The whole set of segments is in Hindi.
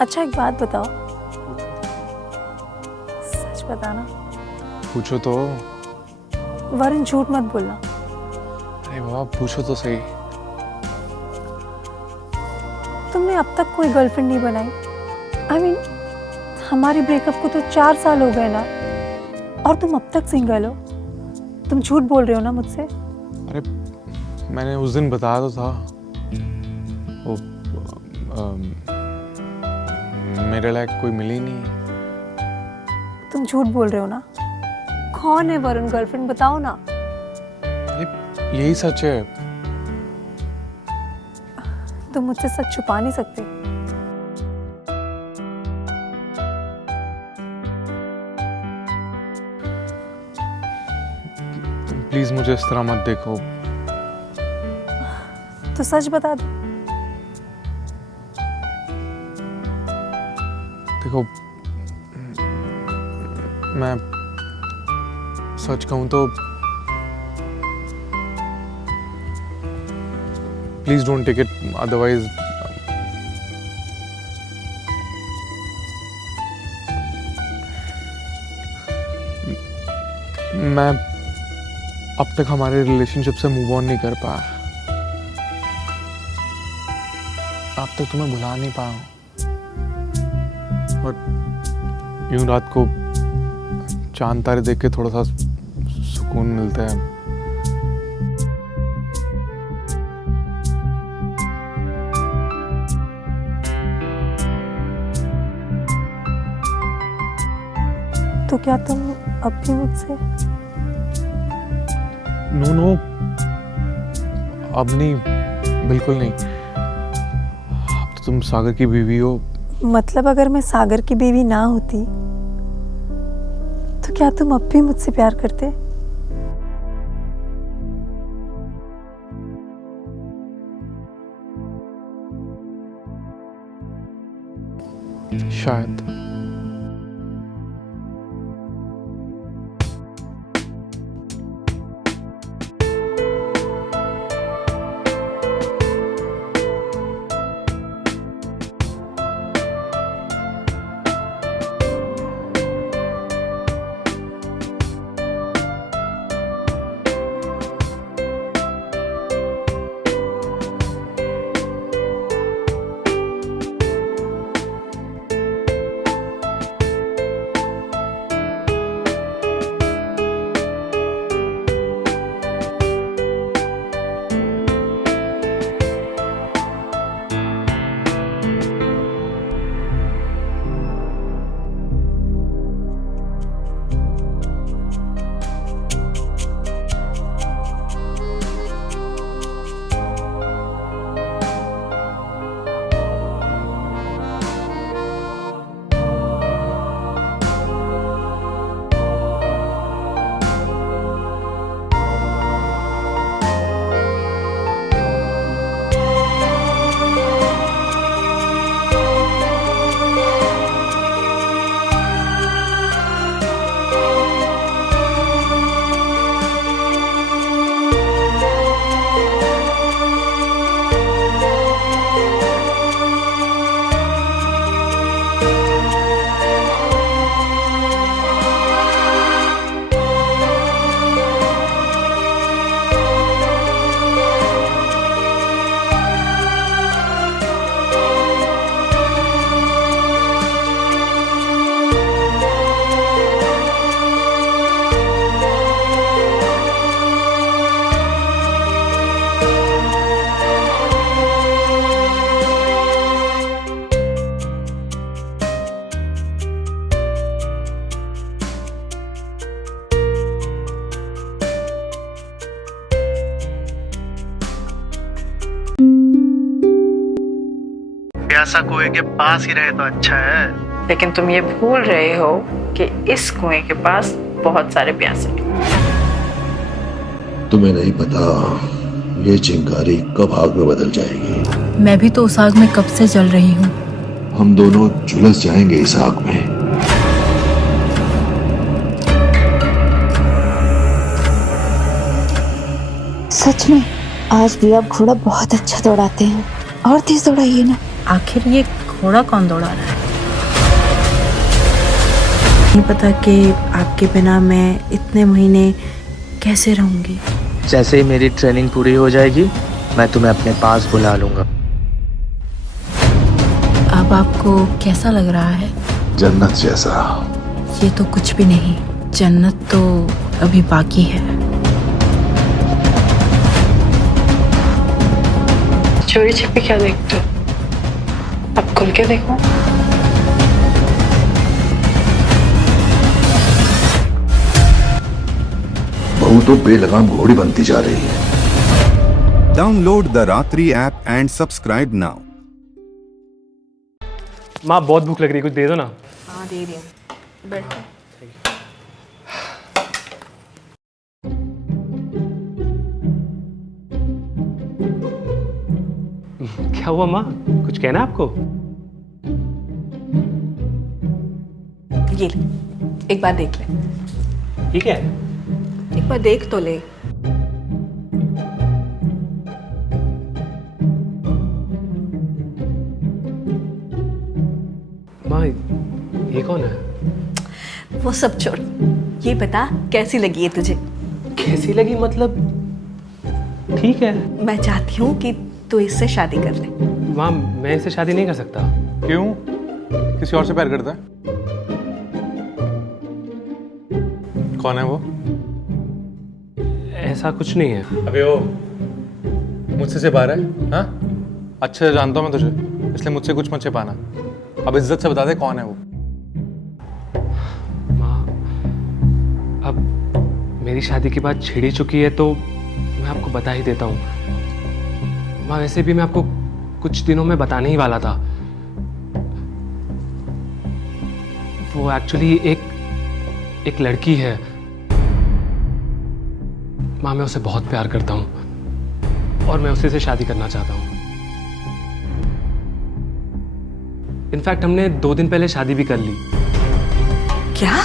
अच्छा एक बात बताओ, सच बताना। पूछो तो। वरुण झूठ मत बोलना। अरे बाबा पूछो तो सही। तुमने अब तक कोई गर्लफ्रेंड नहीं बनाई? I mean, हमारे ब्रेकअप को तो 4 साल हो गए ना, और तुम अब तक सिंगल हो। तुम झूठ बोल रहे हो ना मुझसे? अरे मैंने उस दिन बताया तो था, वो मेरे लायक कोई मिली नहीं। तुम झूठ बोल रहे हो ना? कौन है वरुण गर्लफ्रेंड, बताओ ना। यही सच है। तुम मुझसे सच छुपा नहीं सकते। तुम प्लीज मुझे इस तरह मत देखो। तो सच बता दो। देखो मैं सच कहूं तो please don't take it otherwise. मैं अब तक हमारे रिलेशनशिप से मूव ऑन नहीं कर पाया। अब तक तुम्हें भुला नहीं पाया हूं। और यूं रात को चांद तारे देख के थोड़ा सा सुकून मिलता है। तो क्या तुम अब भी मुझसे? नो अब नहीं, बिल्कुल नहीं। अब तो तुम सागर की बीवी हो। मतलब अगर मैं सागर की बीवी ना होती तो क्या तुम अब भी मुझसे प्यार करते? शायद। प्यासा कुएं के पास ही रहे तो अच्छा है। लेकिन तुम ये भूल रहे हो कि इस कुएं के पास बहुत सारे प्यासे हैं। तुम्हें नहीं पता ये चिंगारी कब आग में बदल जाएगी। मैं भी तो उस आग में कब से जल रही हूँ। हम दोनों झुलस जाएंगे इस आग में। सच में आज भी आप घोड़ा बहुत अच्छा दौड़ाते हैं, और तेज दौड़ाइए ना। आखिर ये घोड़ा कौन दौड़ा रहा है? नहीं पता कि आपके बिना मैं इतने महीने कैसे रहूंगी। जैसे ही मेरी ट्रेनिंग पूरी हो जाएगी मैं तुम्हें अपने पास बुला लूंगा। अब आपको कैसा लग रहा है? जन्नत जैसा। ये तो कुछ भी नहीं, जन्नत तो अभी बाकी है। चोरी छिपे क्या देखते हो? अब खुल के देखो। बहू तो बेलगाम घोड़ी बनती जा रही है। Download the Ratri app and subscribe now. माँ बहुत भूख लग रही है, कुछ दे दो ना। हाँ दे रही हूँ, बैठो। क्या हुआ माँ, कुछ कहना है आपको? ये ले, एक बार देख ले। ठीक है। एक बार देख तो ले। माँ ये कौन है? वो सब छोड़, ये बता कैसी लगी है तुझे? कैसी लगी मतलब? ठीक है। मैं चाहती हूँ कि तू इससे शादी कर ले। माँ मैं इससे शादी नहीं कर सकता। क्यों? किसी और से प्यार करता है? कौन है वो? ऐसा कुछ नहीं है। अबे ओ, मुझसे से बाहर है? हाँ, अच्छे से जानता हूँ मैं तुझे, इसलिए मुझसे कुछ मत छिपाना। अब इज्जत से बता दे कौन है वो। माँ अब मेरी शादी की बात छिड़ ही चुकी है तो मैं आपको बता ही देता हूँ। माँ वैसे भी मैं आपको कुछ दिनों में बताने ही वाला था। वो एक्चुअली एक लड़की है। माँ मैं उसे बहुत प्यार करता हूँ और मैं उसी से शादी करना चाहता हूँ। इनफैक्ट हमने 2 दिन पहले शादी भी कर ली। क्या?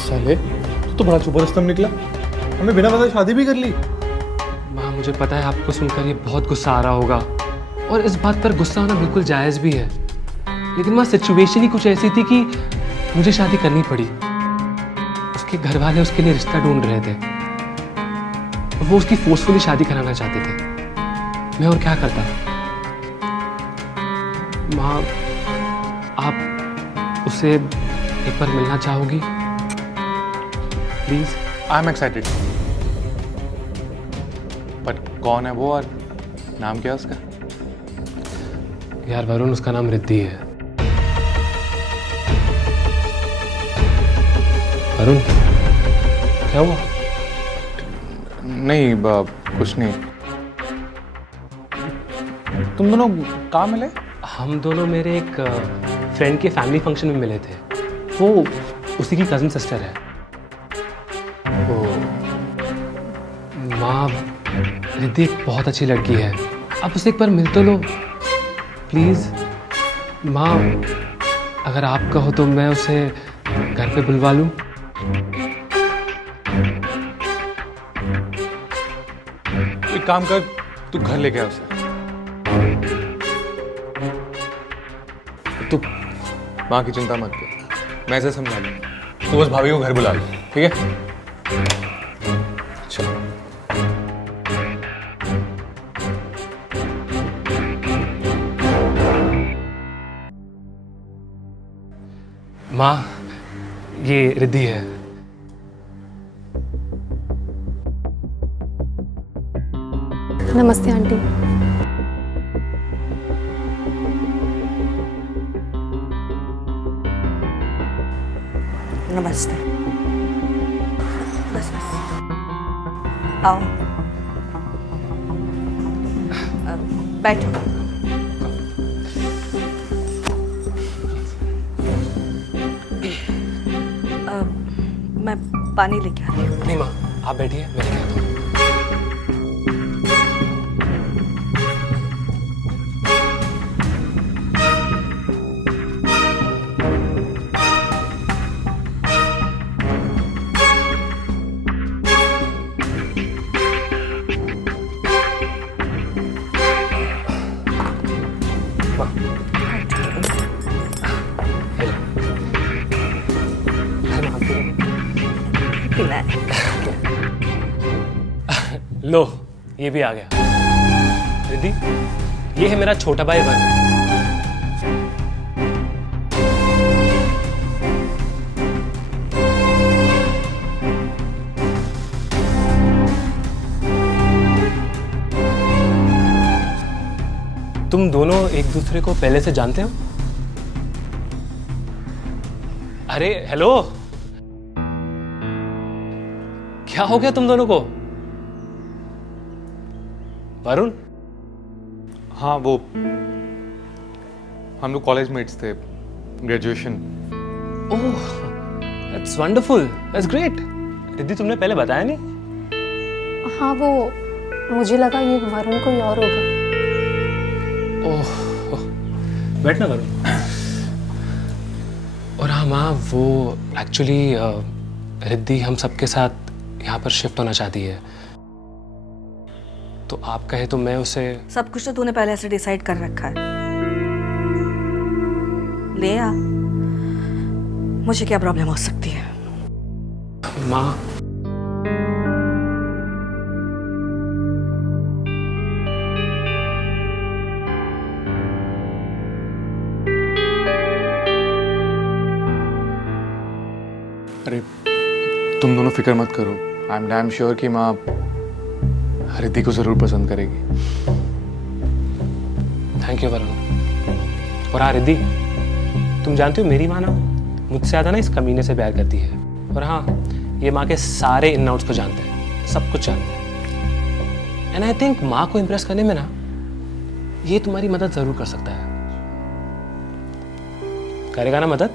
साले तू तो बड़ा सुपरस्टार निकला, हमें बिना बताए शादी भी कर ली। माँ मुझे पता है आपको सुनकर ये बहुत गुस्सा आ रहा होगा और इस बात पर गुस्सा होना बिल्कुल जायज़ भी है, लेकिन माँ सिचुएशन ही कुछ ऐसी थी कि मुझे शादी करनी पड़ी। उसके घर वाले उसके लिए रिश्ता ढूंढ रहे थे और वो उसकी फोर्सफुली शादी कराना चाहते थे। मैं और क्या करता? माँ आप उसे एक बार मिलना चाहोगी please? I am excited, but कौन है वो और नाम क्या है उसका? यार वरुण, उसका नाम रिद्धि है। वरुण क्या हुआ? नहीं कुछ नहीं। तुम दोनों कहाँ मिले? हम दोनों मेरे एक फ्रेंड के फैमिली फंक्शन में मिले थे। वो उसी की कज़न सिस्टर है। वो माँ रिद्धि एक बहुत अच्छी लड़की है, आप उसे एक बार मिल तो लो प्लीज़। माँ अगर आप कहो तो मैं उसे घर पे बुलवा लूँ। एक काम कर, तू घर लेके आ उसे। तू माँ की चिंता मत कर, मैं इसे समझा लूँ। तू बस भाभी को घर बुला ले, ठीक है? चलो। माँ ये रिद्धि है। नमस्ते आंटी। नमस्ते। बस बस आओ, बैठो। मैं पानी लेके आ रही हूँ। नहीं माँ आप बैठिए, मैं लेके आता हूँ। पीना है। लो, ये भी आ गया। रिद्धि, ये है मेरा छोटा भाई वरुण। तुम दोनों एक दूसरे को पहले से जानते हो? अरे हेलो, क्या हो गया तुम दोनों को? वरुण, हाँ वो हम लोग कॉलेज मेट्स थे, graduation. Oh, that's wonderful, that's great. Riddhi, तुमने पहले बताया नहीं? हाँ वो मुझे लगा ये वरुण कोई और होगा। ओह, बैठना वरुण। और हाँ माँ, वो एक्चुअली रिद्धि हम सबके साथ यहाँ पर शिफ्ट होना चाहती है, तो आप कहे तो मैं उसे। सब कुछ तो तूने पहले से डिसाइड कर रखा है। ले आ, मुझे क्या प्रॉब्लम हो सकती है? माँ, अरे तुम दोनों फिक्र मत करो, आई एम डैम श्योर कि माँ रिद्धि को जरूर पसंद करेगी। Thank you Varun. और हाँ रिद्धि, तुम जानती हो मेरी माँ ना मुझसे ज़्यादा ना इस कमीने से प्यार करती है। और हाँ, ये माँ के सारे इन आउट्स को जानते हैं, सब कुछ जानते हैं। एंड आई थिंक माँ को इम्प्रेस करने में ना ये तुम्हारी मदद जरूर कर सकता है। करेगा ना मदद?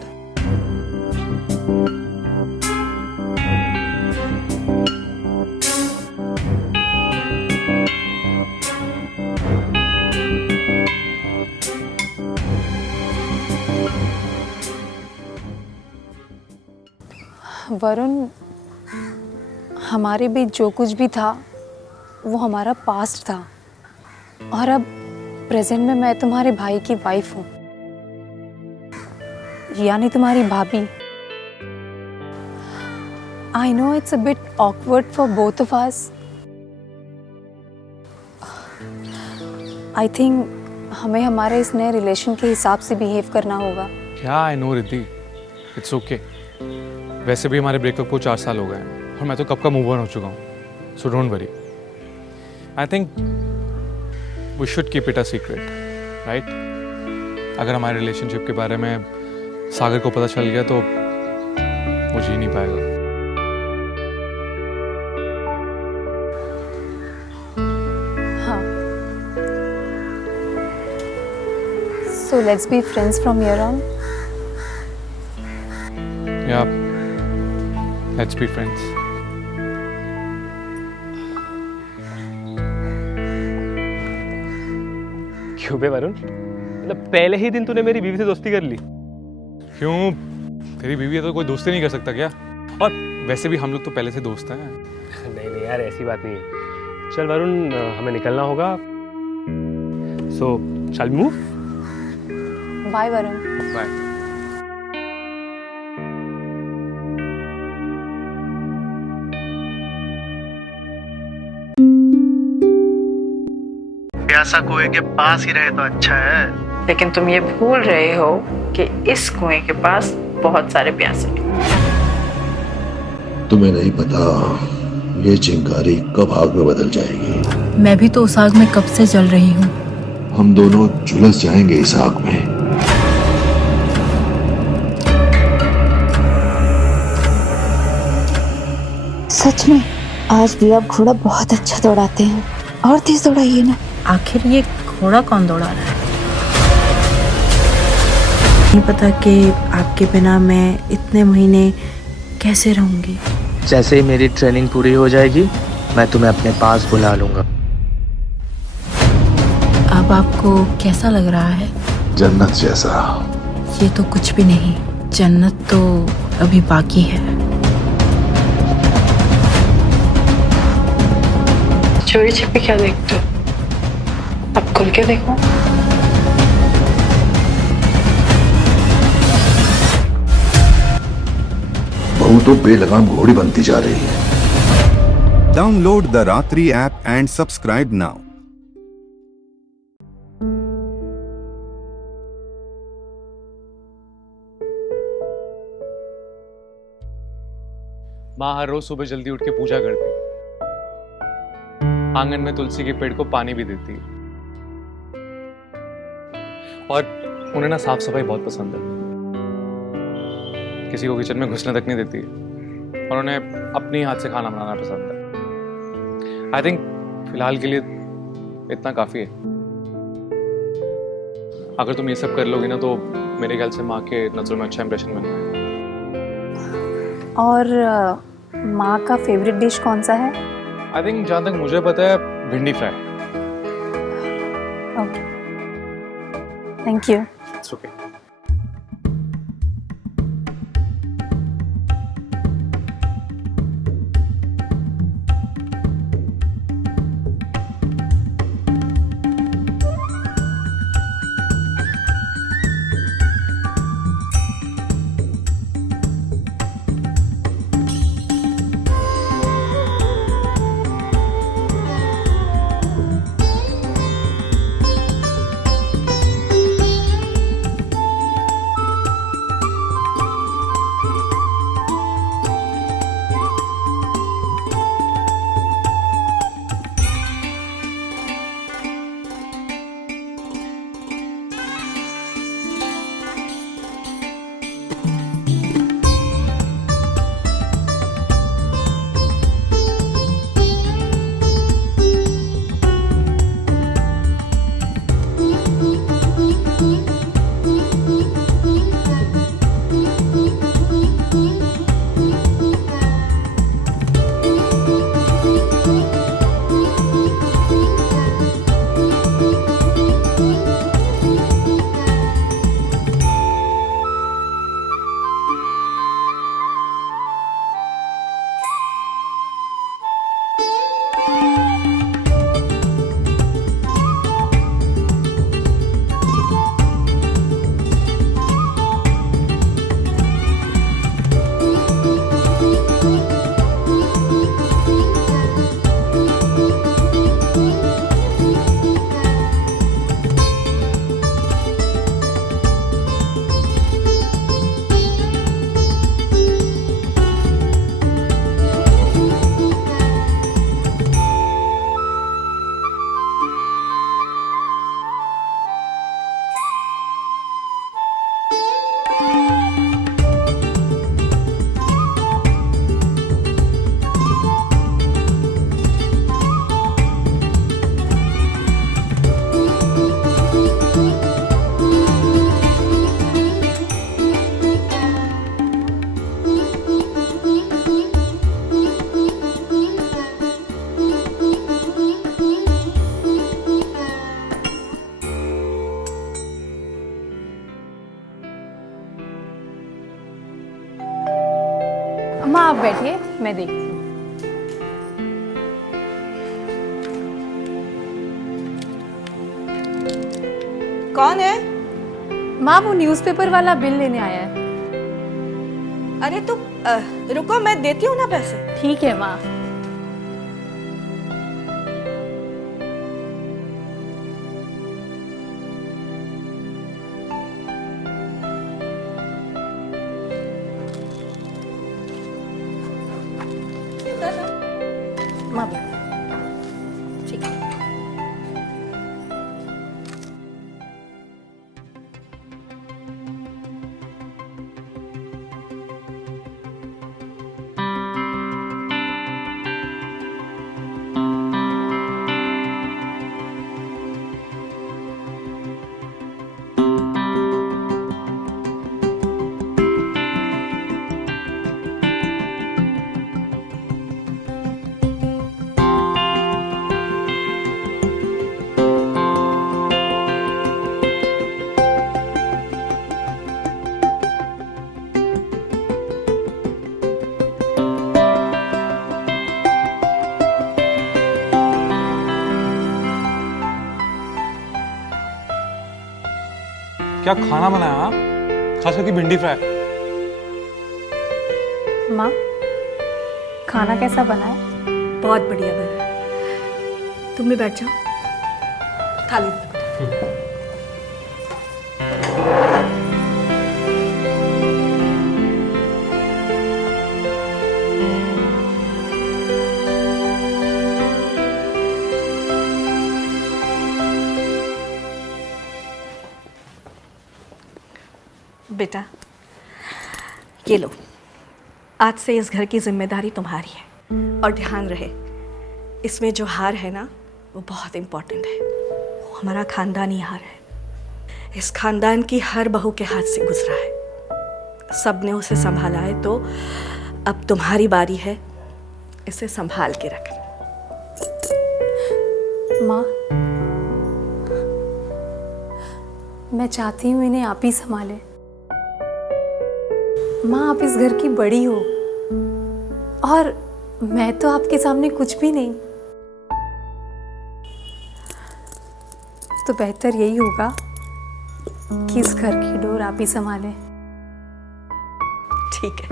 वरुण, हमारे बीच जो कुछ भी था वो हमारा पास्ट था, और अब प्रेजेंट में मैं तुम्हारे भाई की वाइफ हूँ, यानी तुम्हारी भाभी। I know it's a bit awkward for both of us. I think हमें हमारे इस नए रिलेशन के हिसाब से बिहेव करना होगा। क्या? I know Riddhi, it's okay. वैसे भी हमारे ब्रेकअप को 4 साल हो गए हैं और मैं तो कब का मूव ऑन हो चुका हूँ, so don't worry. I think we should keep it a secret, right? अगर हमारे रिलेशनशिप के बारे में सागर को पता चल गया तो वो जी नहीं पाएगा। हाँ, so let's be friends from here on. Yeah, let's be friends. क्यों बे वरुण, मतलब पहले ही दिन तूने मेरी बीवी से दोस्ती कर ली? क्यों? तेरी बीवी है तो कोई दोस्ती नहीं कर सकता क्या? और वैसे भी हम लोग तो पहले से दोस्त हैं। नहीं नहीं यार, ऐसी बात नहीं है। चल वरुण, हमें निकलना होगा, so shall we move? Bye Varun. Bye. प्यासा कुएं के पास ही रहे तो अच्छा है। लेकिन तुम ये भूल रहे हो कि इस कुएं के पास बहुत सारे प्यासे हैं। तुम्हें नहीं पता ये चिंगारी कब आग में बदल जाएगी। मैं भी तो उस आग में कब से जल रही हूँ। हम दोनों झुलस जाएंगे इस आग में। सच में आज भी आप घोड़ा बहुत अच्छा दौड़ाते हैं, और तेज दौड़ाइए ना। आखिर ये घोड़ा कौन दौड़ा रहा है? नहीं पता कि आपके बिना मैं इतने महीने कैसे रहूंगी। जैसे ही मेरी ट्रेनिंग पूरी हो जाएगी मैं तुम्हें अपने पास बुला लूंगा। अब आपको कैसा लग रहा है? जन्नत जैसा। ये तो कुछ भी नहीं, जन्नत तो अभी बाकी है। चोरी छिपे क्या देखते हो? अब खुल के देखो। बहू तो बेलगाम घोड़ी बनती जा रही है। Download the Ratri app and subscribe now. माँ हर रोज सुबह जल्दी उठ के पूजा करती, आंगन में तुलसी के पेड़ को पानी भी देती, और उन्हें ना साफ सफाई बहुत पसंद है। किसी को किचन में घुसने तक नहीं देती, और उन्हें अपने हाथ से खाना बनाना पसंद है। आई थिंक फिलहाल के लिए इतना काफी है। अगर तुम ये सब कर लोगी ना तो मेरे ख्याल से माँ के नजरों में अच्छा इंप्रेशन बनना है। और माँ का फेवरेट डिश कौन सा है? आई थिंक जहाँ तक मुझे पता है भिंडी fry. Okay, thank you. It's okay. अम्मा आप बैठिए, मैं देखती हूँ। कौन है? माँ वो न्यूज़पेपर वाला बिल लेने आया है। अरे तो रुको, मैं देती हूँ ना पैसे। ठीक है माँ। माँ ठीक है। क्या खाना बनाया? खास करके भिंडी फ्राई। माँ, खाना कैसा बना है? बहुत बढ़िया बना है। तुम भी बैठ जाओ, थाली दो बेटा। बेटा, ये लो, आज से इस घर की जिम्मेदारी तुम्हारी है। और ध्यान रहे, इसमें जो हार है ना, वो बहुत इम्पोर्टेंट है। वो हमारा खानदानी हार है। इस खानदान की हर बहू के हाथ से गुजरा है। सबने उसे संभाला है, तो अब तुम्हारी बारी है इसे संभाल के रखना। माँ, मैं चाहती हूँ इन्हें आप ही संभालें। माँ, आप इस घर की बड़ी हो और मैं तो आपके सामने कुछ भी नहीं, तो बेहतर यही होगा कि इस घर की डोर आप ही संभालें। ठीक है,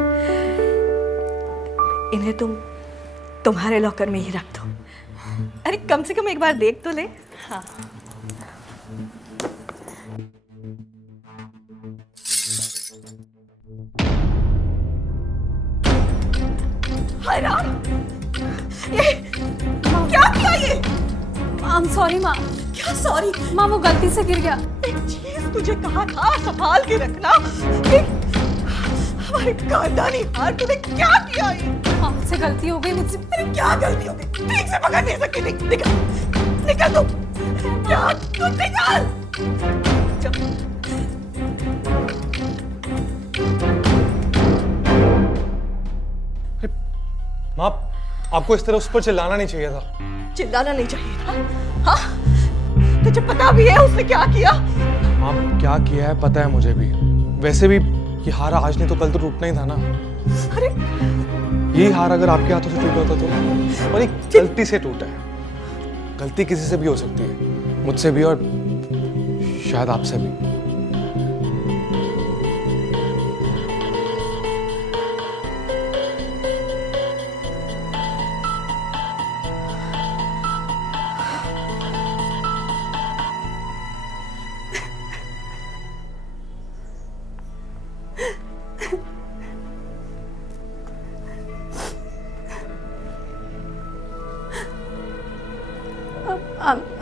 इन्हें तुम तुम्हारे लॉकर में ही रख दो। अरे कम से कम एक बार देख तो ले। हाँ, ये क्या किया ये? आई एम सॉरी माँ। क्या सॉरी? माँ, वो गलती से गिर गया। एक चीज तुझे कहा था संभाल के रखना। ये हमारे खानदानी हार, तूने क्या किया ये? माँ, मुझसे गलती हो गई, मुझसे। अरे क्या गलती हो गई? ठीक से पकड़ नहीं सकती। निकल निकल तू। क्या तू निकल। माँ, आपको इस तरह उस पर चिल्लाना नहीं चाहिए था। चिल्लाना नहीं चाहिए था? हाँ, तुझे पता भी है उसने क्या किया? माँ, क्या किया है पता है मुझे भी। वैसे भी ये हार आज नहीं तो कल तो टूटना ही था ना। अरे यही हार अगर आपके हाथों से टूटा होता तो, और एक गलती से टूटा है। गलती किसी से भी हो सकती है, मुझसे भी और शायद आपसे भी।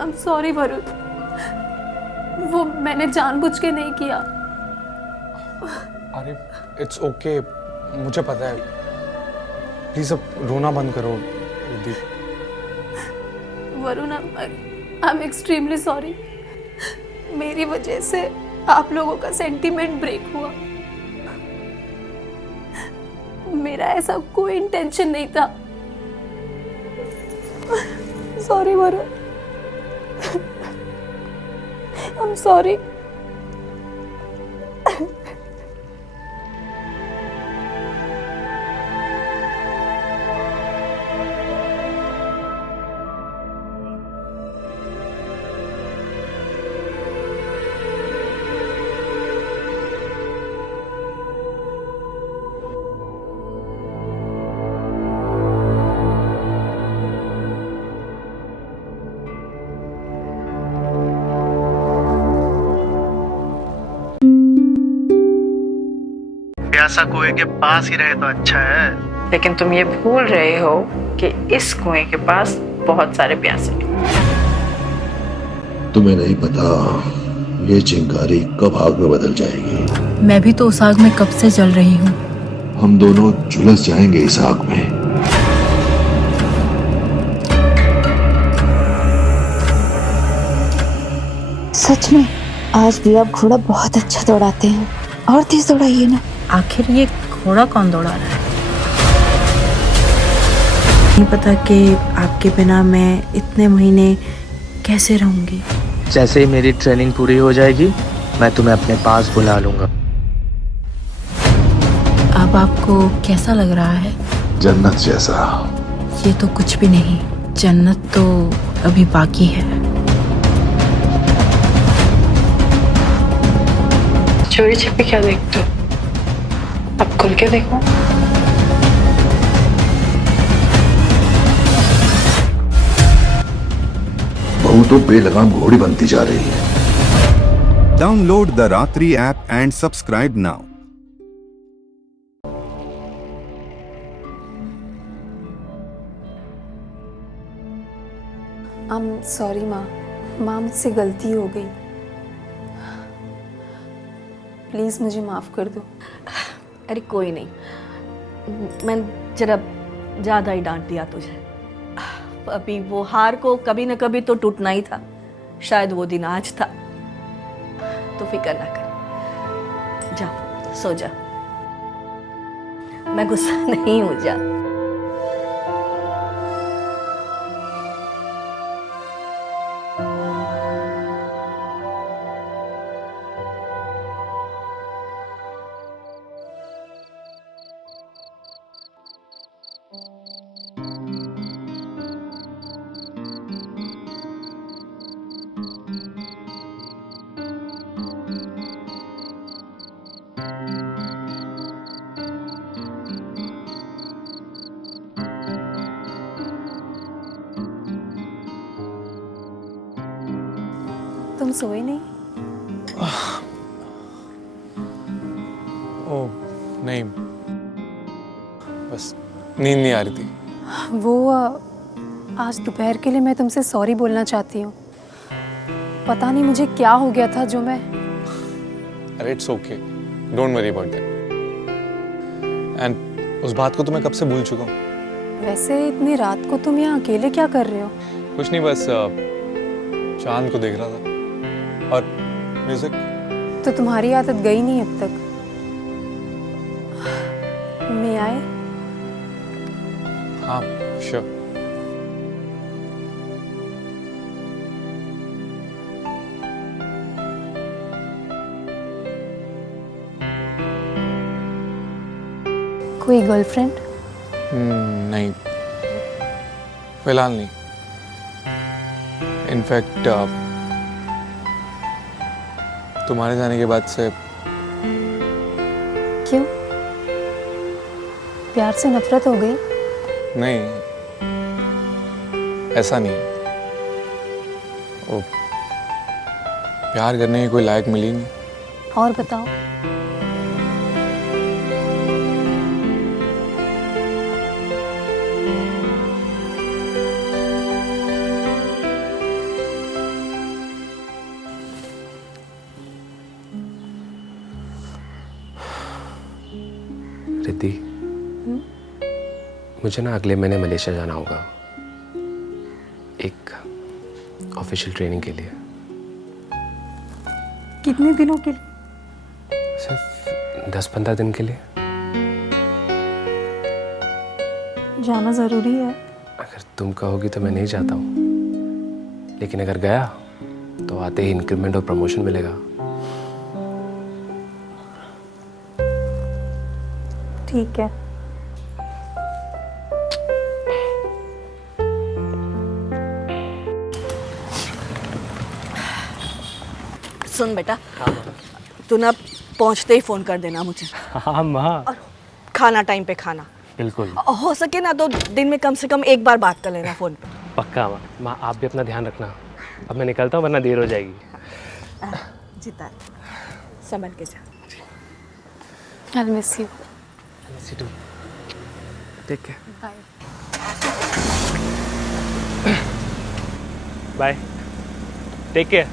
I'm sorry वरुण, वो मैंने जानबूझ के नहीं किया। अरे इट्स ओके, मुझे पता है। प्लीज अब रोना बंद करो Riddhi. Varun, I am extremely sorry. मेरी वजह से आप लोगों का सेंटीमेंट ब्रेक हुआ। मेरा ऐसा कोई इंटेंशन नहीं था। Sorry Varun, I am sorry. प्यासा कुएं के पास ही रहे तो अच्छा है। लेकिन तुम ये भूल रहे हो कि इस कुएं के पास बहुत सारे प्यासे हैं। तुम्हें नहीं पता ये चिंगारी कब आग में बदल जाएगी। मैं भी तो उस आग में कब से जल रही हूँ। हम दोनों झुलस जाएंगे इस आग में। सच में आज भी आप घोड़ा बहुत अच्छा दौड़ाते हैं, और तेज दौड़ाइए ना। आखिर ये घोड़ा कौन दौड़ा रहा है? नहीं पता कि आपके बिना मैं इतने महीने कैसे रहूंगी। जैसे ही मेरी ट्रेनिंग पूरी हो जाएगी, मैं तुम्हें अपने पास बुला लूंगा। अब आपको कैसा लग रहा है? जन्नत जैसा। ये तो कुछ भी नहीं, जन्नत तो अभी बाकी है। चोरी छिपी क्या देखते हो? अब खुल के देखो। बहू तो बेलगाम घोड़ी बनती जा रही है। Download the Ratri app and subscribe now. Sorry माँ, माँ मुझसे गलती हो गई, प्लीज़ मुझे माफ़ कर दो। अरे कोई नहीं, मैं जरा ज़्यादा ही डांट दिया तुझे। अभी वो हार को कभी न कभी तो टूटना ही था, शायद वो दिन आज था। तो फिक्र ना कर, जा सो जा, मैं गुस्सा नहीं हूँ, जा। तुम सोए नहीं? ओह नहीं, बस नींद नहीं आ रही थी। वो आज दोपहर के लिए मैं तुमसे सॉरी बोलना चाहती हूँ। पता नहीं मुझे क्या हो गया था जो मैं... अरे it's okay, don't worry about that. And उस बात को तो मैं कब से भूल चुका हूँ। वैसे इतनी रात को तुम यहाँ अकेले क्या कर रहे हो? कुछ नहीं, बस चांद को देख रहा था और म्यूजिक। तो तुम्हारी आदत गई नहीं अब तक? मैं आए? हाँ श्योर। कोई गर्लफ्रेंड? नहीं, फिलहाल नहीं। इनफैक्ट तुम्हारे जाने के बाद से। क्यों? प्यार से नफरत हो गई? नहीं, ऐसा नहीं। वो प्यार करने की कोई लायक मिली नहीं। और बताओ। रिद्धि, मुझे ना अगले महीने मलेशिया जाना होगा, एक ऑफिशियल ट्रेनिंग के लिए। कितने दिनों के लिए? सिर्फ 10-15 दिन के लिए। जाना जरूरी है? अगर तुम कहोगी तो मैं नहीं जाता हूँ, लेकिन अगर गया तो आते ही इंक्रीमेंट और प्रमोशन मिलेगा। ठीक है। सुन बेटा, तू ना पहुंचते ही फोन कर देना मुझे। हाँ माँ। और खाना टाइम पे खाना। बिल्कुल। हो सके ना तो दिन में कम से कम एक बार बात कर लेना फोन पे। पक्का माँ। माँ आप भी अपना ध्यान रखना। अब मैं निकलता हूँ वरना देर हो जाएगी। जीता, संभल के जा। I'll miss you. Miss you too. Take care. Bye. Bye. Take care.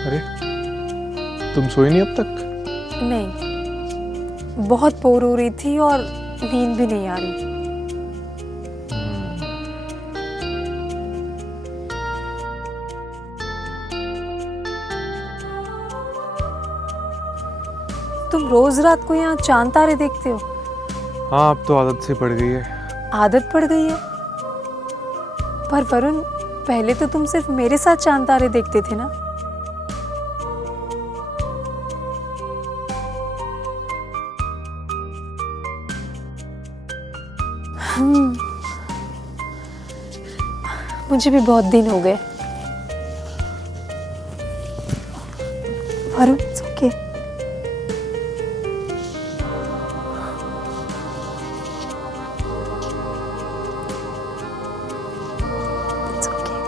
अरे तुम सोई नहीं अब तक? नहीं, बहुत बोर हो रही थी और नींद भी नहीं आ रही। तुम रोज रात को यहाँ चांद तारे देखते हो? हाँ, अब तो आदत से पड़ गई है। आदत पड़ गई है? पर वरुण, पहले तो तुम सिर्फ मेरे साथ चांद तारे देखते थे ना? मुझे भी बहुत दिन हो गए। Varun, it's okay. It's okay.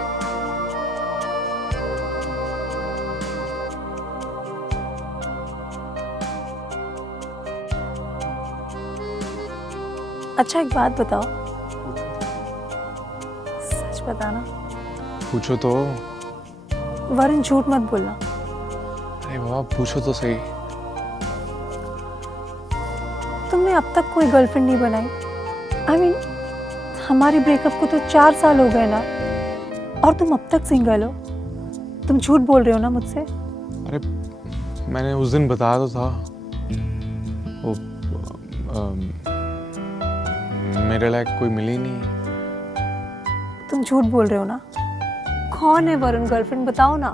अच्छा, एक बात बताओ, सच बताना। पूछो तो। वरुण, झूठ मत बोलना। अरे बाबा, पूछो तो सही। तुमने अब तक कोई गर्लफ्रेंड नहीं बनाई? I mean, हमारे ब्रेकअप को तो 4 साल हो गए ना, और तुम अब तक सिंगल हो। तुम झूठ बोल रहे हो ना मुझसे? अरे मैंने उस दिन बताया तो था, वो मेरे लायक कोई मिली नहीं। तुम झूठ बोल रहे हो ना? कौन है वरुण गर्लफ्रेंड, बताओ ना।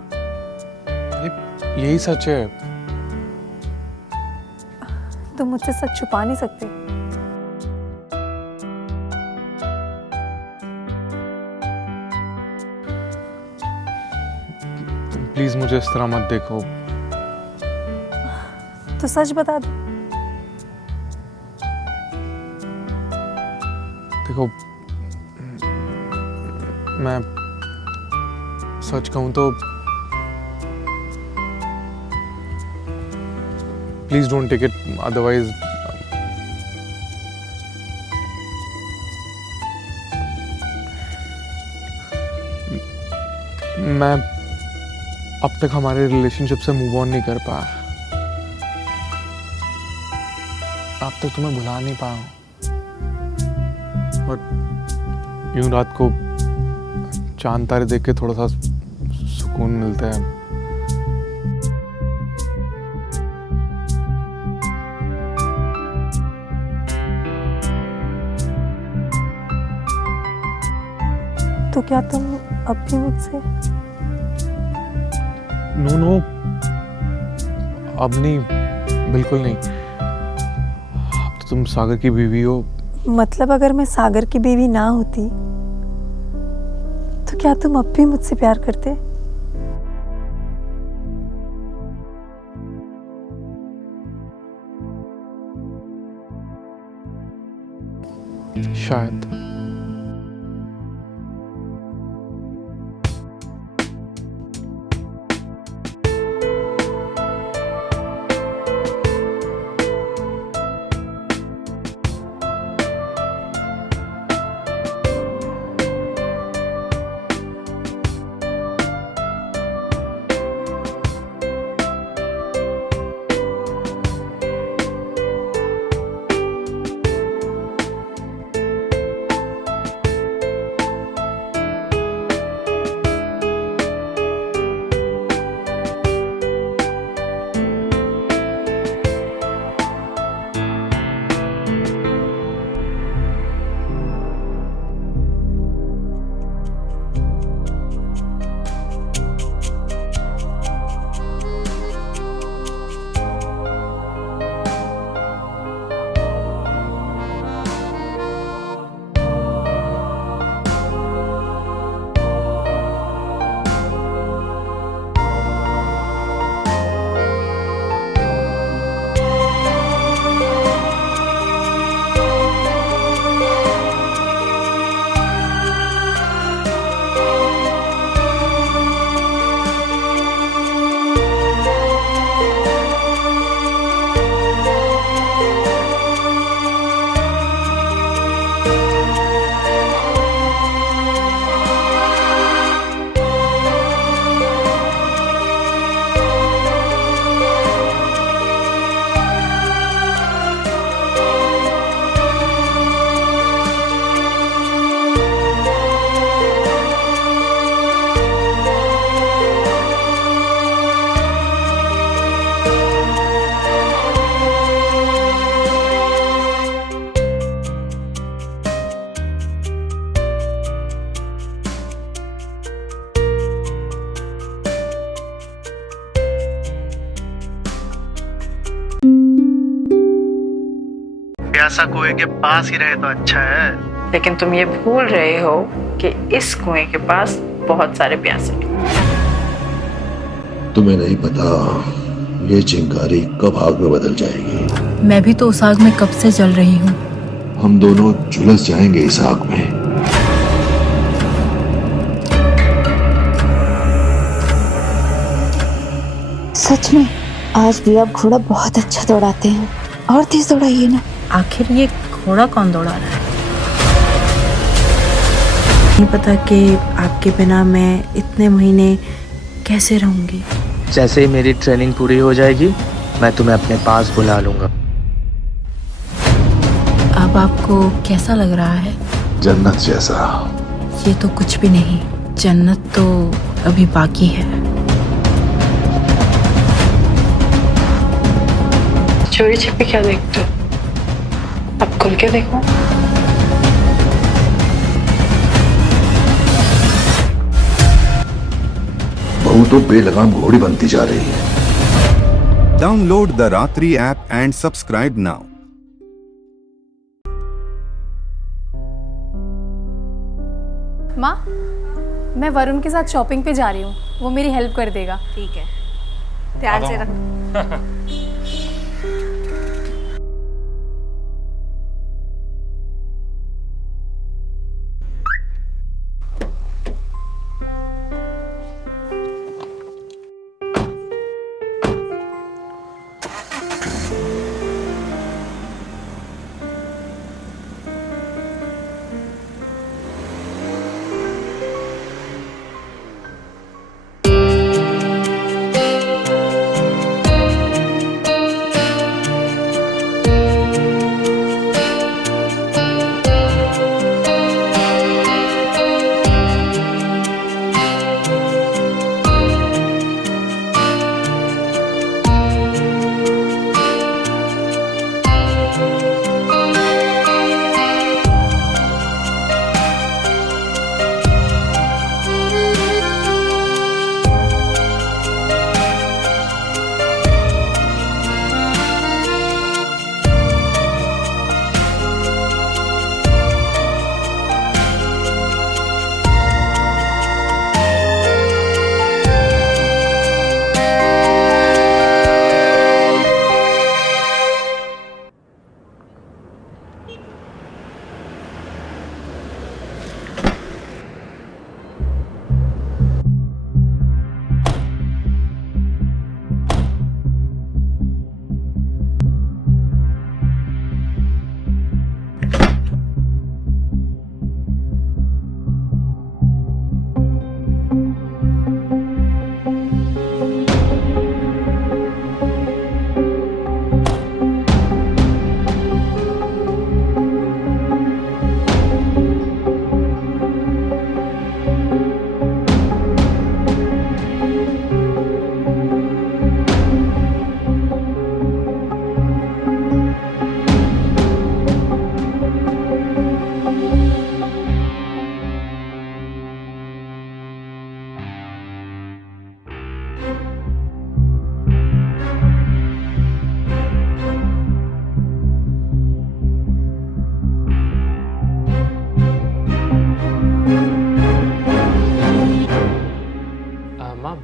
अरे यही सच है। तुम मुझसे सच छुपा नहीं सकते। तुम प्लीज मुझे इस तरह मत देखो। तो सच बता दो। देखो, मैं सच कहूं तो please don't take it, otherwise मैं अब तक हमारे रिलेशनशिप से मूव ऑन नहीं कर पाया। अब तक तुम्हें भुला नहीं पाया हूं। और यूं रात को चांद तारे देख के थोड़ा सा सुकून मिलता है। तो क्या तुम अब भी मुझसे? नो, अब नहीं, बिल्कुल नहीं। अब तो तुम सागर की बीवी हो। मतलब अगर मैं सागर की बीवी ना होती तो क्या तुम अब भी मुझसे प्यार करते? शायद। प्यासा कुएं के पास ही रहे तो अच्छा है। लेकिन तुम ये भूल रहे हो कि इस कुएं के पास बहुत सारे प्यासे हैं। तुम्हें नहीं पता ये चिंगारी कब आग में बदल जाएगी। मैं भी तो उस आग में कब से जल रही हूँ। हम दोनों झुलस जाएंगे इस आग में। सच में आज भी आप घोड़ा बहुत अच्छा दौड़ाते हैं, और तेज दौड़ाइए ना। आखिर ये घोड़ा कौन दौड़ा रहा है? नहीं पता कि आपके बिना मैं इतने महीने कैसे रहूंगी। जैसे ही मेरी ट्रेनिंग पूरी हो जाएगी मैं तुम्हें अपने पास बुला लूंगा। अब आपको कैसा लग रहा है? जन्नत जैसा। ये तो कुछ भी नहीं, जन्नत तो अभी बाकी है। चोरी छिपे क्या देखते हो? अब खुल के देखो। बहू तो बेलगाम घोड़ी बनती जा रही है। Download the Ratri app and subscribe now. माँ, मैं वरुण के साथ शॉपिंग पे जा रही हूँ, वो मेरी हेल्प कर देगा। ठीक है, ध्यान से रख।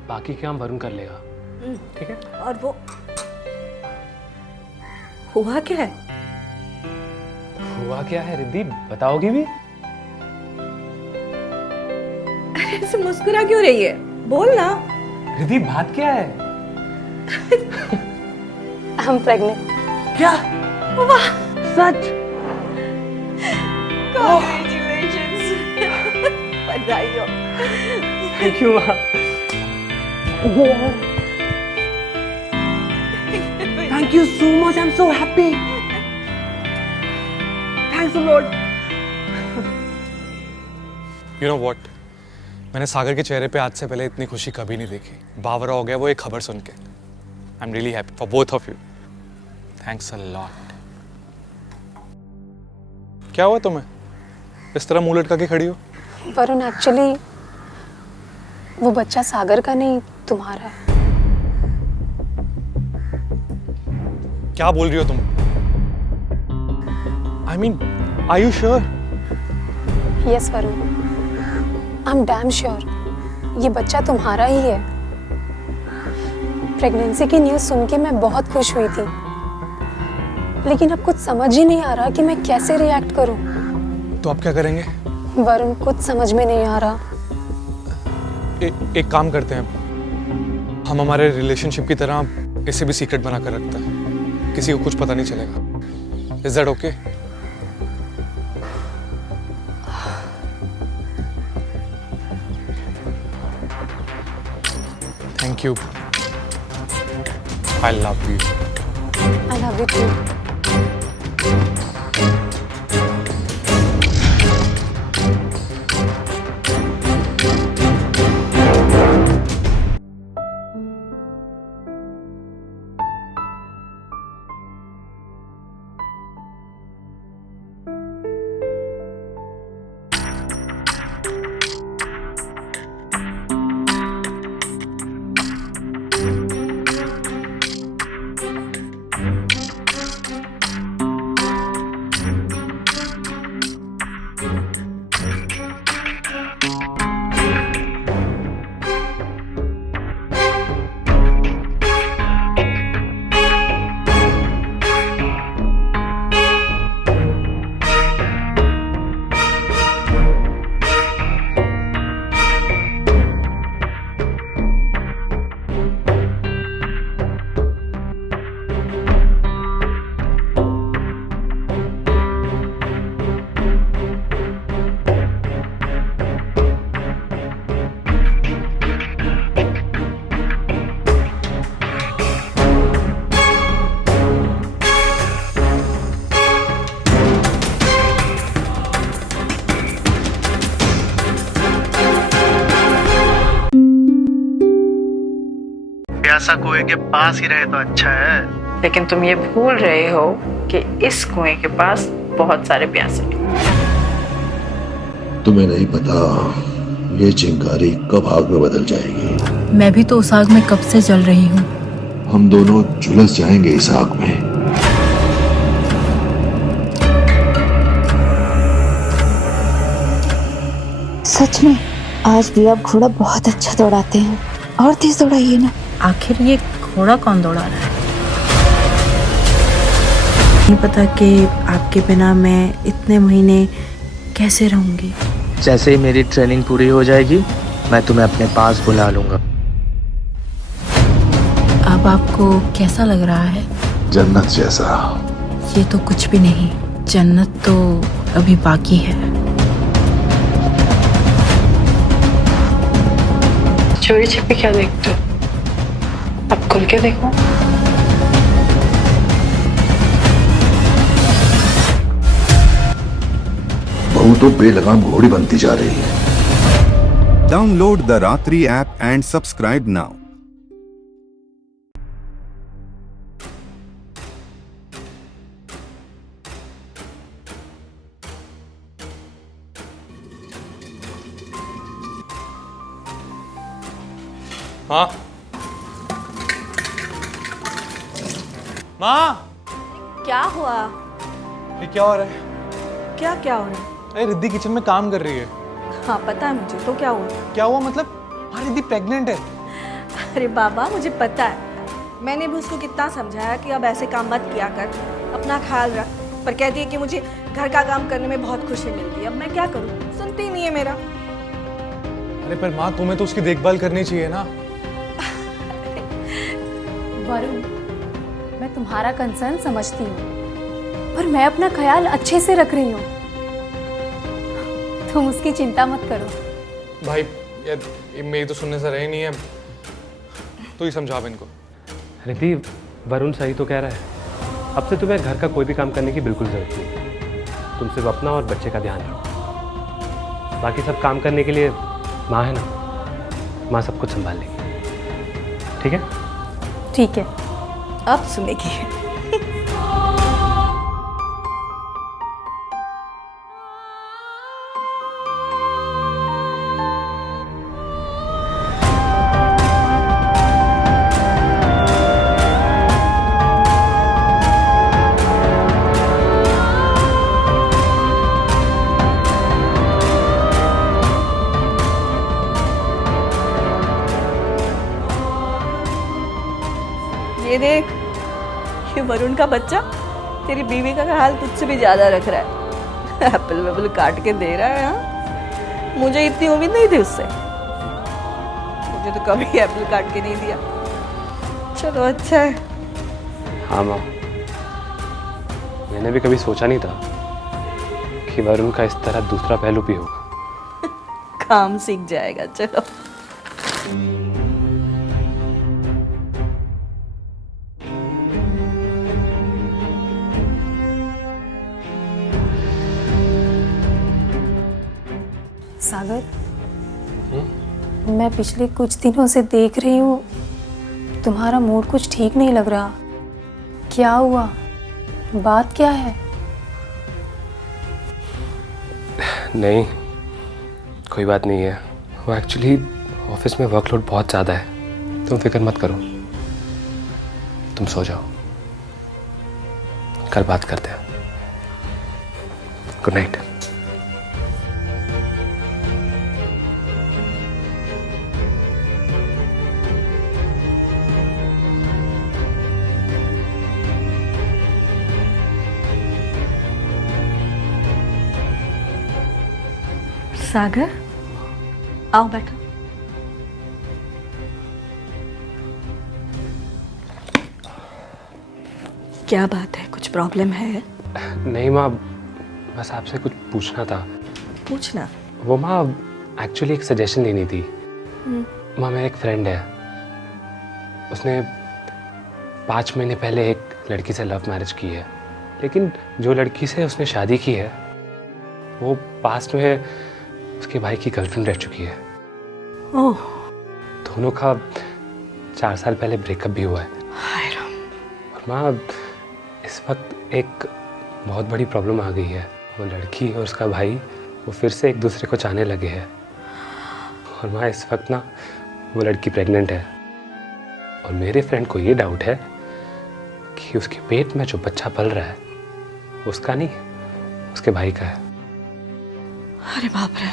बाकी काम वरुण कर लेगा, ठीक है? और वो हुआ क्या है? हुआ क्या है रिद्धि, बताओगी भी? ऐसे मुस्कुरा क्यों रही है? बोल ना। रिद्धि बात क्या है? I'm pregnant. क्या? वाह, सच? Congratulations. बधाई हो। Thank you माँ। Thank you so much. I'm so happy. Thanks a lot. You know what? मैंने सागर के चेहरे पे आज से पहले इतनी खुशी कभी नहीं देखी। बावरा हो गया वो एक खबर सुन के। I'm really happy for both of you. Thanks a lot. क्या हुआ तुम्हें? इस तरह मुंह लटका के खड़ी हो? वरुण, एक्चुअली वो बच्चा सागर का नहीं, तुम्हारा है। क्या बोल रही हो तुम? I mean, are you sure? Yes Varun, I am damn sure ये बच्चा तुम्हारा ही है। प्रेगनेंसी की न्यूज़ सुन के मैं बहुत खुश हुई थी, लेकिन अब कुछ समझ ही नहीं आ रहा कि मैं कैसे रिएक्ट करूं। तो आप क्या करेंगे? वरुण, कुछ समझ में नहीं आ रहा। एक काम करते हैं, हम हमारे रिलेशनशिप की तरह इसे भी सीक्रेट बना कर रखते हैं, किसी को कुछ पता नहीं चलेगा। Is that okay? Thank you. I love you. I love you too. प्यासा कुएं के पास ही रहे तो अच्छा है। लेकिन तुम ये भूल रहे हो कि इस कुएं के पास बहुत सारे प्यासे हैं। तुम्हें नहीं पता ये चिंगारी कब आग में बदल जाएगी। मैं भी तो उस आग में कब से जल रही हूँ। हम दोनों झुलस जाएंगे इस आग में। सच में आज भी आप घोड़ा बहुत अच्छा दौड़ाते हैं, और तेज दौड़ाइए ना। आखिर ये घोड़ा कौन दौड़ा रहा है? नहीं पता कि आपके बिना मैं इतने महीने कैसे रहूंगी। जैसे ही मेरी ट्रेनिंग पूरी हो जाएगी मैं तुम्हें अपने पास बुला लूंगा। अब आपको कैसा लग रहा है? जन्नत जैसा। ये तो कुछ भी नहीं, जन्नत तो अभी बाकी है। चोरी छिपी क्या देखते हो? अब खुल के देखो। बहू तो बेलगाम घोड़ी बनती जा रही है। डाउनलोड द रात्रि ऐप एंड सब्सक्राइब नाउ। माँ, माँ, क्या हुआ? ये क्या हो रहा है? क्या क्या हो रहा है? अरे रिद्धि किचन में काम कर रही है। हाँ पता है मुझे, तो क्या हुआ? क्या हुआ मतलब? हाँ, रिद्धि प्रेग्नेंट है। अरे बाबा मुझे पता है, मैंने भी उसको कितना समझाया कि अब ऐसे काम मत किया कर, अपना ख्याल रख, पर कहती है कि मुझे घर का काम करने में बहुत खुशी मिलती है। अब मैं क्या करूँ, सुनती ही नहीं है मेरा। अरे पर माँ, तुम्हें तो उसकी देखभाल करनी चाहिए ना। वरुण, मैं तुम्हारा कंसर्न समझती हूँ, पर मैं अपना ख्याल अच्छे से रख रही हूँ। तुम उसकी चिंता मत करो। भाई यार, ये मेरी तो सुनने से रही नहीं है, तो ही समझा इनको। रिद्धि, वरुण सही तो कह रहा है। अब से तुम्हें घर का कोई भी काम करने की बिल्कुल जरूरत नहीं। तुम सिर्फ अपना और बच्चे का ध्यान रखो। बाकी सब काम करने के लिए माँ है ना, माँ सब कुछ संभाल लेगी। ठीक है? ठीक है। अब सुनेगी। ये देख, ये वरुण का बच्चा तेरी बीवी का हाल तुझसे भी ज्यादा रख रहा है। एप्पल वेपल काट के दे रहा है। हाँ, मुझे इतनी उम्मीद नहीं थी उससे। मुझे तो कभी एप्पल काट के नहीं दिया। चलो अच्छा है। हाँ माँ, मैंने भी कभी सोचा नहीं था कि वरुण का इस तरह दूसरा पहलू भी होगा। काम सीख जाएगा। चलो सागर, मैं पिछले कुछ दिनों से देख रही हूँ तुम्हारा मूड कुछ ठीक नहीं लग रहा। क्या हुआ? बात क्या है? नहीं, कोई बात नहीं है। वो एक्चुअली ऑफिस में वर्कलोड बहुत ज़्यादा है। तुम फिक्र मत करो, तुम सो जाओ, कल बात करते हैं। Good night. सागर, आओ बैठो। क्या बात है? कुछ प्रॉब्लम है? नहीं माँ, बस आपसे कुछ पूछना था। पूछना? वो माँ, एक्चुअली एक सजेशन लेनी थी। माँ, मेरा एक फ्रेंड है, उसने 5 महीने पहले एक लड़की से लव मैरिज की है, लेकिन जो लड़की से उसने शादी की है वो पास्ट में उसके भाई की गर्लफ्रेंड रह चुकी है। ओह। दोनों का 4 साल पहले ब्रेकअप भी हुआ है। हाय राम। और माँ, इस वक्त एक बहुत बड़ी प्रॉब्लम आ गई है। वो लड़की और उसका भाई वो फिर से एक दूसरे को चाहने लगे हैं। और माँ, इस वक्त ना वो लड़की प्रेग्नेंट है, और मेरे फ्रेंड को ये डाउट है कि उसके पेट में जो बच्चा पल रहा है उसका नहीं, उसके भाई का है। अरे बाप रे,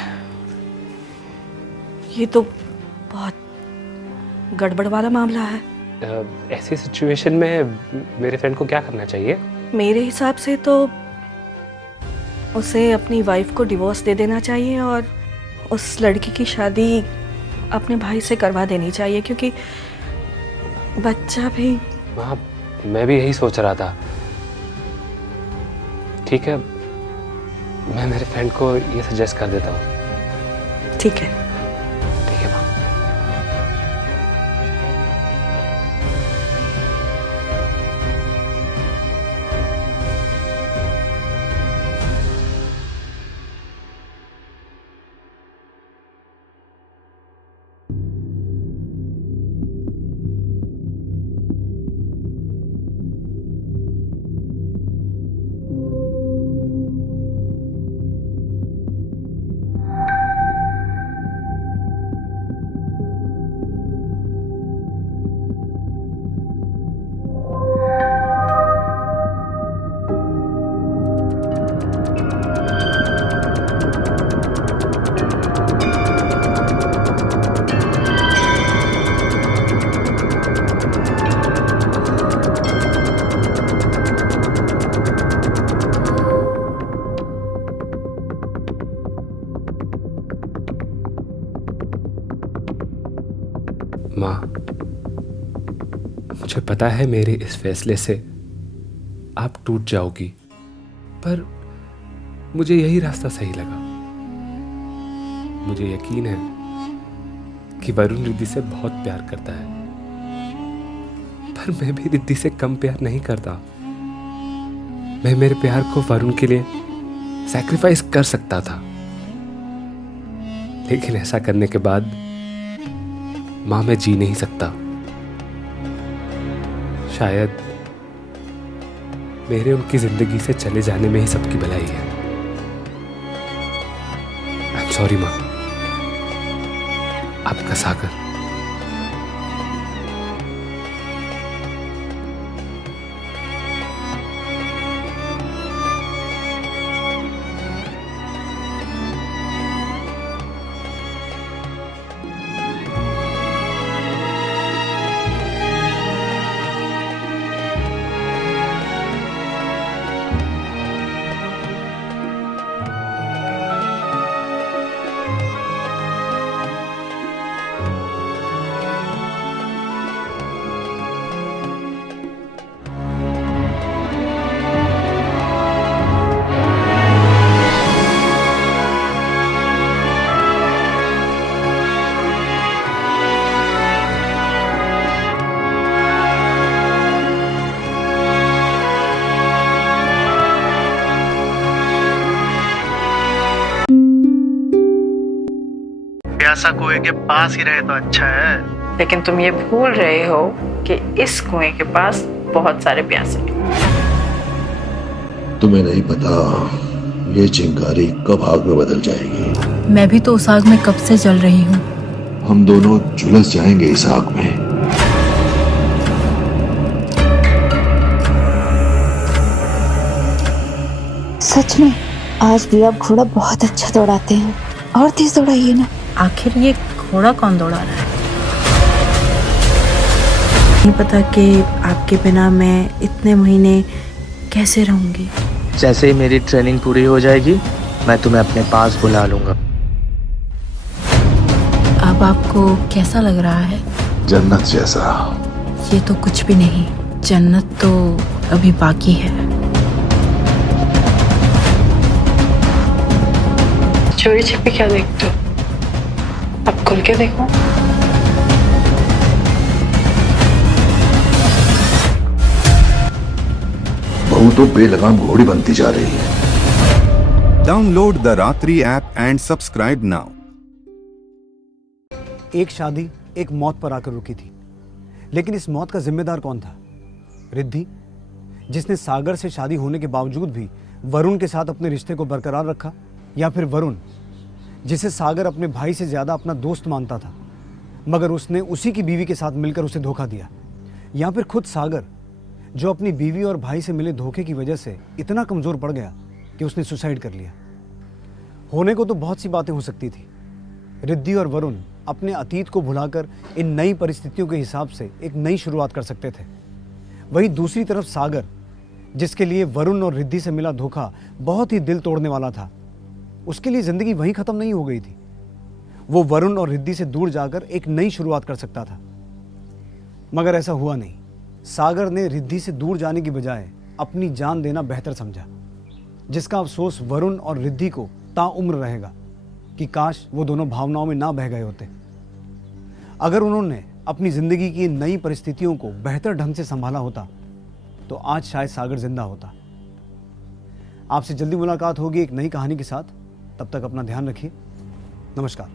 ये तो बहुत गड़बड़ वाला मामला है। ऐसी सिचुएशन में मेरे फ्रेंड को क्या करना चाहिए? मेरे हिसाब से तो उसे अपनी वाइफ को डिवोर्स दे देना चाहिए और उस लड़की की शादी अपने भाई से करवा देनी चाहिए, क्योंकि बच्चा भी। हाँ, मैं भी यही सोच रहा था। ठीक है, मैं मेरे फ्रेंड को ये सजेस्ट कर देता हूँ। ठीक है। ठीक है माँ। माँ, मुझे पता है मेरे इस फैसले से आप टूट जाओगी, पर मुझे यही रास्ता सही लगा। मुझे यकीन है कि वरुण रिद्धि से बहुत प्यार करता है, पर मैं भी रिद्धि से कम प्यार नहीं करता। मैं मेरे प्यार को वरुण के लिए सैक्रिफाइस कर सकता था, लेकिन ऐसा करने के बाद माँ, मैं जी नहीं सकता। शायद मेरे उनकी जिंदगी से चले जाने में ही सबकी भलाई है। आई एम सॉरी माँ। आपका सागर। हमेशा कुएं के पास ही रहे तो अच्छा है। लेकिन तुम ये भूल रहे हो कि इस कुएं के पास बहुत सारे प्यासे हैं। तुम्हें नहीं पता ये चिंगारी कब आग में बदल जाएगी। मैं भी तो उस आग में कब से जल रही हूँ। हम दोनों झुलस जाएंगे इस आग में। सच में आज भी आप घोड़ा बहुत अच्छा दौड़ाते हैं, और तेज दौड़ाइए ना। आखिर ये घोड़ा कौन दौड़ा रहा है? नहीं पता कि आपके बिना मैं इतने महीने कैसे रहूंगी। जैसे ही मेरी ट्रेनिंग पूरी हो जाएगी मैं तुम्हें अपने पास बुला लूंगा। अब आपको कैसा लग रहा है? जन्नत जैसा। ये तो कुछ भी नहीं, जन्नत तो अभी बाकी है। चोरी छिपे क्या देखते हो? अब खुल के देखो। बहू तो बेलगाम घोड़ी बनती जा रही है। Download the Ratri app and subscribe now. एक शादी एक मौत पर आकर रुकी थी, लेकिन इस मौत का जिम्मेदार कौन था? रिद्धि, जिसने सागर से शादी होने के बावजूद भी वरुण के साथ अपने रिश्ते को बरकरार रखा, या फिर वरुण, जिसे सागर अपने भाई से ज्यादा अपना दोस्त मानता था, मगर उसने उसी की बीवी के साथ मिलकर उसे धोखा दिया, या फिर खुद सागर, जो अपनी बीवी और भाई से मिले धोखे की वजह से इतना कमजोर पड़ गया कि उसने सुसाइड कर लिया। होने को तो बहुत सी बातें हो सकती थी। रिद्धि और वरुण अपने अतीत को भुलाकर इन नई परिस्थितियों के हिसाब से एक नई शुरुआत कर सकते थे। वहीं दूसरी तरफ सागर, जिसके लिए वरुण और रिद्धि से मिला धोखा बहुत ही दिल तोड़ने वाला था, उसके लिए जिंदगी वहीं खत्म नहीं हो गई थी। वो वरुण और रिद्धि से दूर जाकर एक नई शुरुआत कर सकता था, मगर ऐसा हुआ नहीं। सागर ने रिद्धि से दूर जाने की बजाय अपनी जान देना बेहतर समझा, जिसका अफसोस वरुण और रिद्धि को ताउम्र रहेगा कि काश वो दोनों भावनाओं में ना बह गए होते। अगर उन्होंने अपनी जिंदगी की नई परिस्थितियों को बेहतर ढंग से संभाला होता तो आज शायद सागर जिंदा होता। आपसे जल्दी मुलाकात होगी एक नई कहानी के साथ। तब तक अपना ध्यान रखिए। नमस्कार।